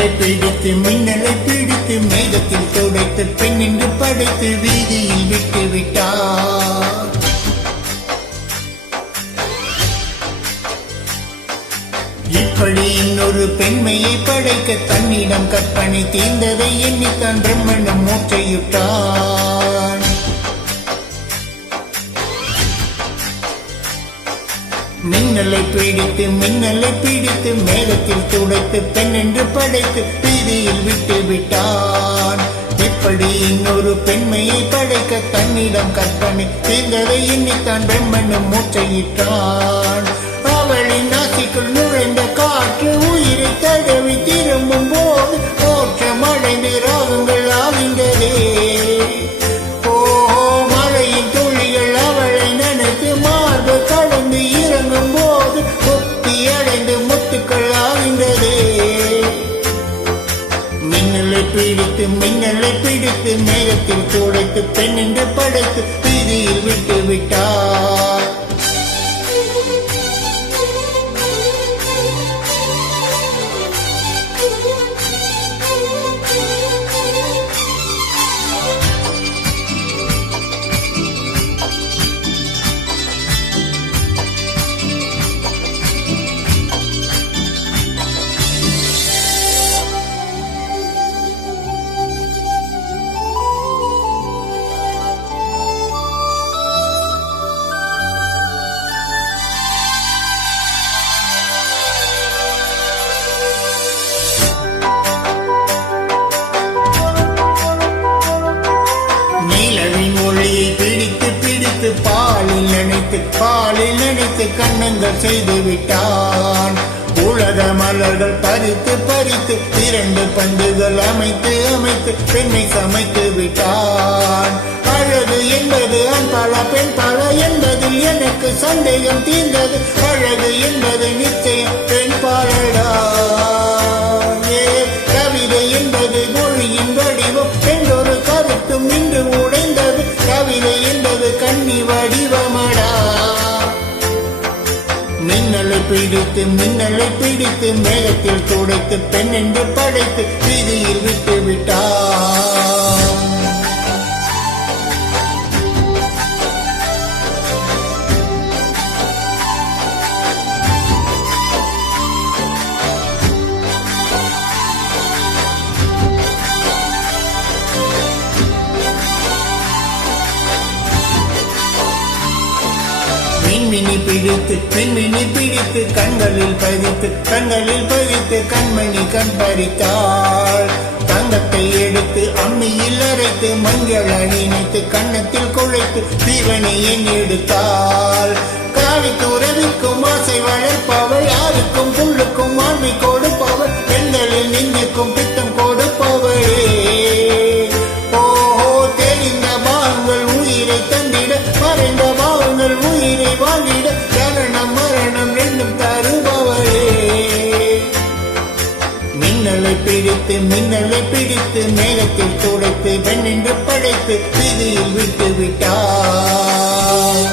மின்னலை பிடித்து மின்னலை பிடித்து மேகத்தில் துடைத்து பெண் என்று படைத்து வீதியில் விட்டு விட்டார். இப்படி இன்னொரு பெண்மையை படைக்க தன்னிடம் கற்பனை தீர்ந்ததை எண்ணித்தான் பிரம்மனும் மூச்சையிட்டான். மின்னலை பிடித்து மேகத்தில் துடைத்து பெண் என்று படைத்து வீதியில் விட்டு விட்டான். இப்படி இன்னொரு பெண்மையை படைக்க தன்னிடம் கற்பனை தீர்ந்ததை எண்ணித்தான் பிரம்மனும் மூச்சையிட்டான். அவளின் நாசிக்குள் நுழைந்த காற்று உயிரை தடவி திரும்பும் போது மோட்சமடைந்து ராகங்கள் ஆகின்றதே. ஓ மழையின் துளிகள் அவளை நினைத்து மார்பு கடந்து இறங்கும் போது முக்தி அடைந்து முத்துக்கள் ஆகின்றதே. மின்னலை பிடித்து மேகத்தில் துடைத்து பெண் என்று படைத்து வீதியில் விட்டு விட்டார். பாலில் நினைத்து கண்ணங்கள் செய்து விட்டான். உலக மலர்கள் பறித்து பறித்து 2 பந்துகள் அமைத்து அமைத்து பெண்ணை சமைத்து விட்டான். அழகு என்பது ஆண் பல பெண் பல என்பதில் எனக்கு சந்தேகம் தீர்ந்தது. அழகு என்பது நிச்சயம் பெண் பாலடா. கவிதை என்பது மொழியின் வடிவம் என்றொரு கருத்தும் இன்று உடைந்தது. கவிதை என்பது கண்ணி வடிவமடா. மின்னலை பிடித்து மேகத்தில் துடைத்து பெண் என்று படைத்து வீதியில் விட்டு விட்டார். மின்மினி பிடித்து கண்களில் பதித்து கண்மணி கண் பறித்தாள். தங்கத்தை எடுத்து அம்மியில் அரைத்து மஞ்சள் அணித்து கன்னத்தில் குழைத்து தீவனை எடுத்தாள். காவிக்கு உறவிக்கும் ஆசை வளர்ப்பவள், யாருக்கும் புல்லுக்கும் ஆண்மை கொடுப்பவள், பெண்களில் நெஞ்சுக்கும் பித்தம் கொடுப்பவளே. ஓஹோ தெரிந்த பாகங்கள் உயிரை தந்திட, மறைந்த பாகங்கள் உயிரை வாங்கிட, ஜனனம் மரணம் ரெண்டும் தருபவளே. மின்னலை பிடித்து மேகத்தில் துடைத்து பெண் என்று படைத்து வீதியில் விட்டு விட்டார்.